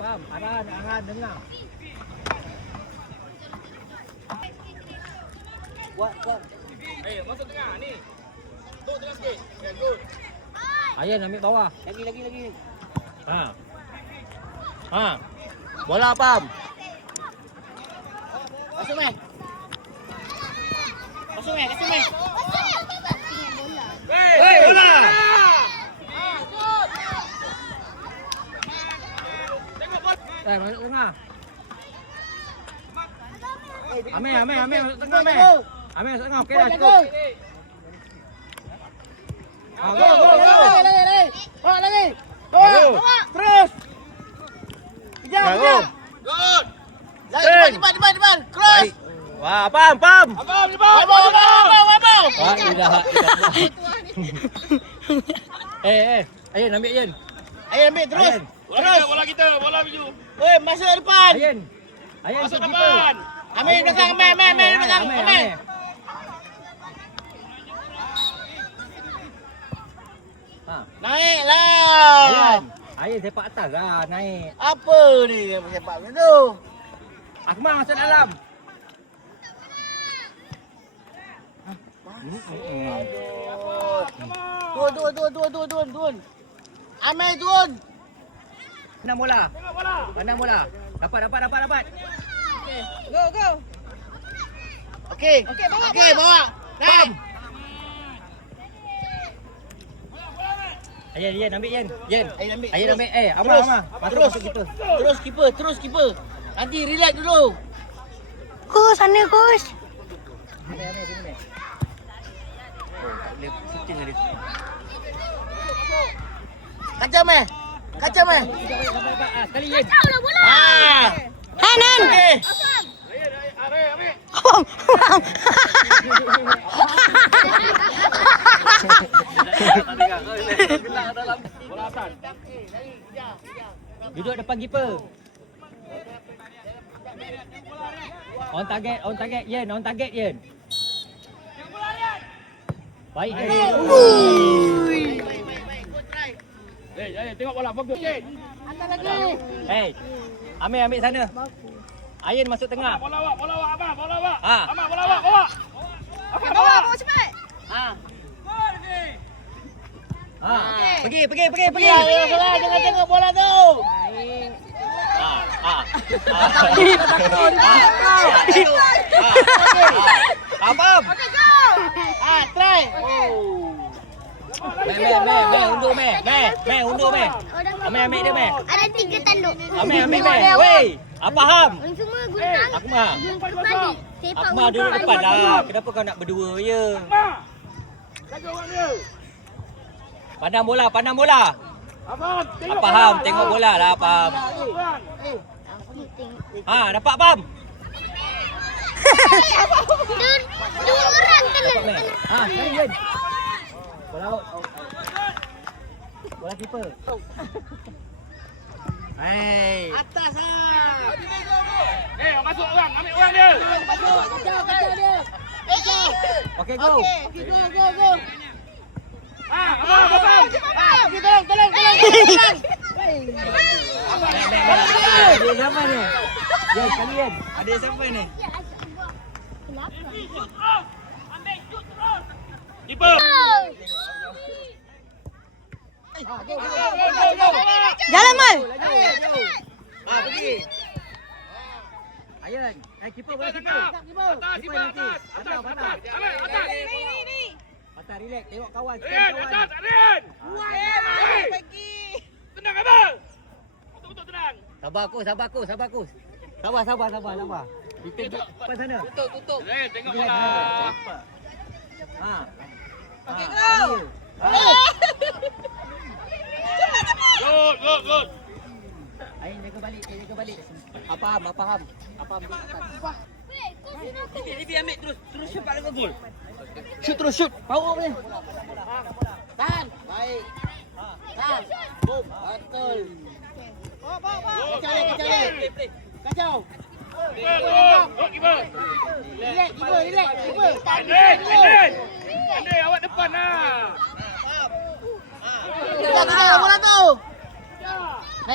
Faham? Aran, dengar. Buat. Masuk tengah ni. Tu tengah sikit. Ya, good. Ayan, ambil bawah. Lagi. Ha. Bola, Pam. Masuk, Meh. Kasih, Meh. Hei, bola. Masuk tengah. Amir masuk tengah, Amir. Amir masuk tengah. Okey dah, cukup. Go. Lagi. Bawa lagi. Bawa. Terus. Kejar. Good. Depan. Cross. Wah, Pam. Abang, di bawah. Wah, dah. Ayan, ambil Ayan. Ayo ambil terus. Ayan. Bola kita. Bola baju. Weh, masuk depan. Ayan, Masuk keeper. depan. Ambil belakang, Meh belakang. Ambil. Ha. Naiklah. Ayan sepak atas lah, naik. Apa ni sepak macam tu? Akmal masuk dalam. Turun. Ambil turun. Pandang bola. Tengok bola. Pandang bola. Dapat. Go. Okey. bawa. Okey, bawa. Naik. Ayan, ambil Ayan. Ayan ambil. Ayan Terus. ambil. Amar. Terus. Masuk kita. Terus keeper. Nanti relax dulu. Coach, sana coach. Sini. Oh, tak boleh shooting tadi. Kacau, Meh. Dapat. Sekali Ayan. Hanan. Okey. Ambil. Bola atas. Duduk depan keeper. On target Yen, Baik Yen. Tengok bola fokus. Hantar lagi. Ambil sana. Ayan masuk tengah. Bola awak, abang. Bola awak. Ha. Abang, bola awak, bawa. Abang, bawa. cepat. Pergi. Jangan tengok bola tu. Faham? Try. Meh, undur Meh. Ambil dia Meh. Ada 3 tanduk. Ambil Meh. Weh, faham? Orang semua guna tangan. Akmal. Mandi. Sepak Akmal duduk depan lah. Kenapa kau nak berdua je? Jaga orang dia. Pandang bola. Abang, Faham, tengok bola lah, faham. Dapat faham? Dua orang kena. Sekali Yen. Bola out. Bola keeper. Atas masuk orang, ambil orang dia. Kacau dia. Okey, go. Go. Abang. Tolong. Ada siapa ni? Yen, sekali Yen. Ada siapa ni? Keeper. Jalan Mal. Pergi. Ayan, keeper bola keeper. Atas. Atas. Patah relax, tengok kawan. Rian, atas, Rian. Tenang abang. Betul tenang. Sabar kus. Sabar. Kita depan sana. Tutup. Rian, tengok bola. Okey, go. Good. Ain jaga balik. Faham. Ini ambil terus shoot pada gol. Shoot. Power boleh. Tahan. Baik. Tahan. Boom. Betul. Kacau. Good, keeper. Relax. Andai, awak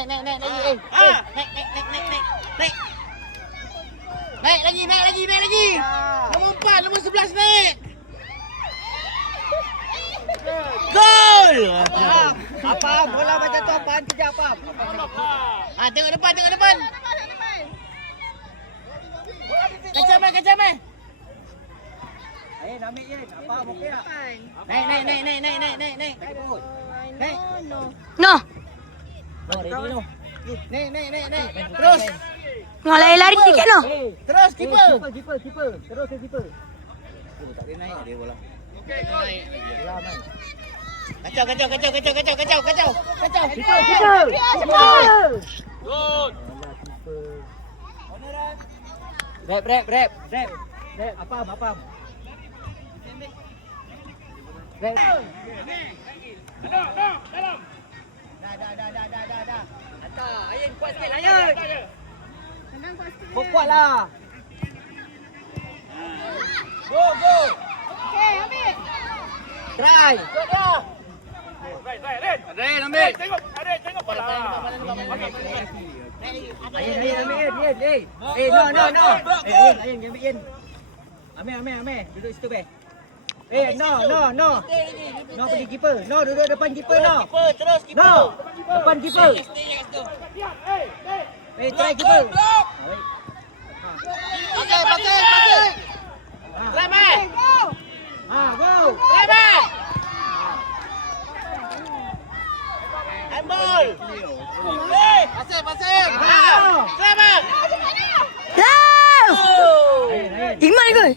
naik lagi. Naik lagi. Nombor 4, nombor 11 naik. Gol! Apa? Bola macam tu apaan kerja apa? Tengok depan. Kacau mai. Ayo nak ambil je. Apa okey tak? Naik. No. Naik. Terus. No, lari sikit no. Terus keeper. Keeper. Terus ke keeper. Tak boleh naik dia bola. Okey, gol. Bola main. Kacau. Keeper. Gol. Rap. Apam. Rap. Dalam. Dah. Hantar. Ayan kuat sikit Ayan. Senang kau sikit. Kuat lah. Go. Okey, ambil. Try. Right. Ren ambil. Tengok bola. Ayan ambil. No. Ayan ambil Ian. Ambil. Duduk situ be. No. No pergi keeper. No duduk depan keeper no. Terus No. Depan keeper. Try keeper. Pakai. Selamat. Go. Selamat. Handball. Pasang. Selamat. Lah. Iman ke?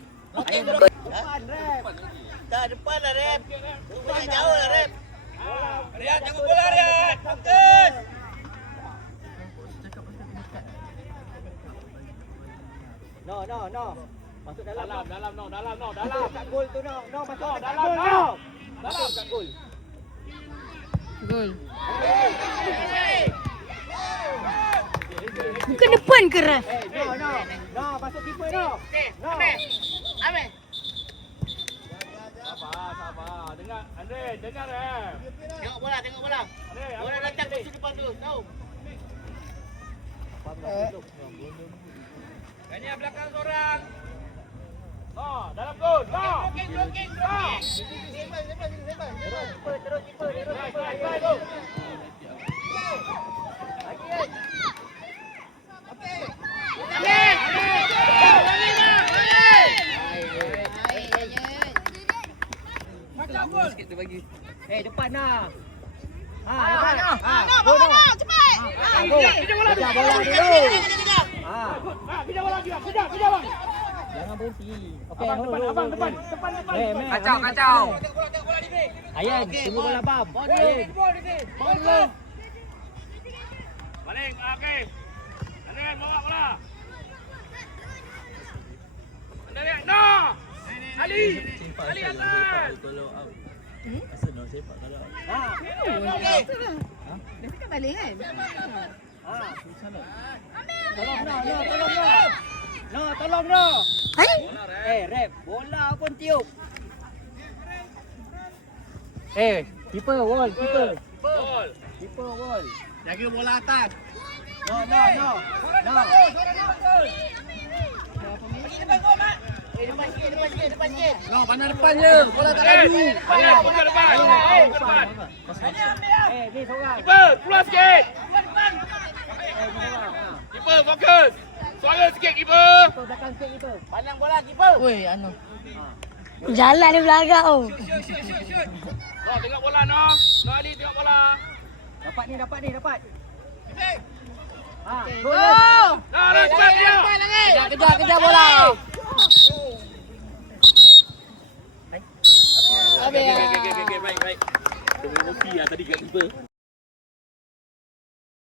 Dah depan lah Rep. Rupanya jauh lah Rep. Rian, tengok bola Rian. Fokus. No. Masuk dalam. Dalam. Kat gol tu no. Masuk kat Dalam. gol no. Dalam kat gol. Gol. Bukan depan ke Raf? No. Masuk keeper no. No. Ambil. Sabar. Dengar, Andre, dengar Tengok bola. Bola datang ke depan dulu. Tahu. Kanya belakang seorang. Dalam gol. Blocking. Terus keeper. Baik, go. Sikit tu bagi. Depan nah. Bola. Cepat. Kejar bola tu. Bola dulu. Kejar bola dia. Kejar bang. Jangan berhenti. Okey, Abang, depan. Kacau. Ayan, tunggu bola bam. Ayan. Balik, okey. Andre, bawa bola. Andre, no. Ali atas. Okey. Dia cakap balik kan? Tolong no. Hai? Rep, bola pun tiup. Keeper wall. Gol. Keeper wall. Jaga bola atas. No. Depan sikit. No, pandang depan je. Bola tak laju. Buka depan. Ni seorang. Keeper, keluar sikit. Keeper, fokus. Suara sikit, keeper. Keeper belakang sikit keeper. Pandang bola keeper. Jalan di belakang tu. No, tengok bola, no. No, Ali, tengok bola. Dapat ni. Go. No, cepat dia. Kejar bola. Okey, baik. Tunggu emosi tadi kat keeper.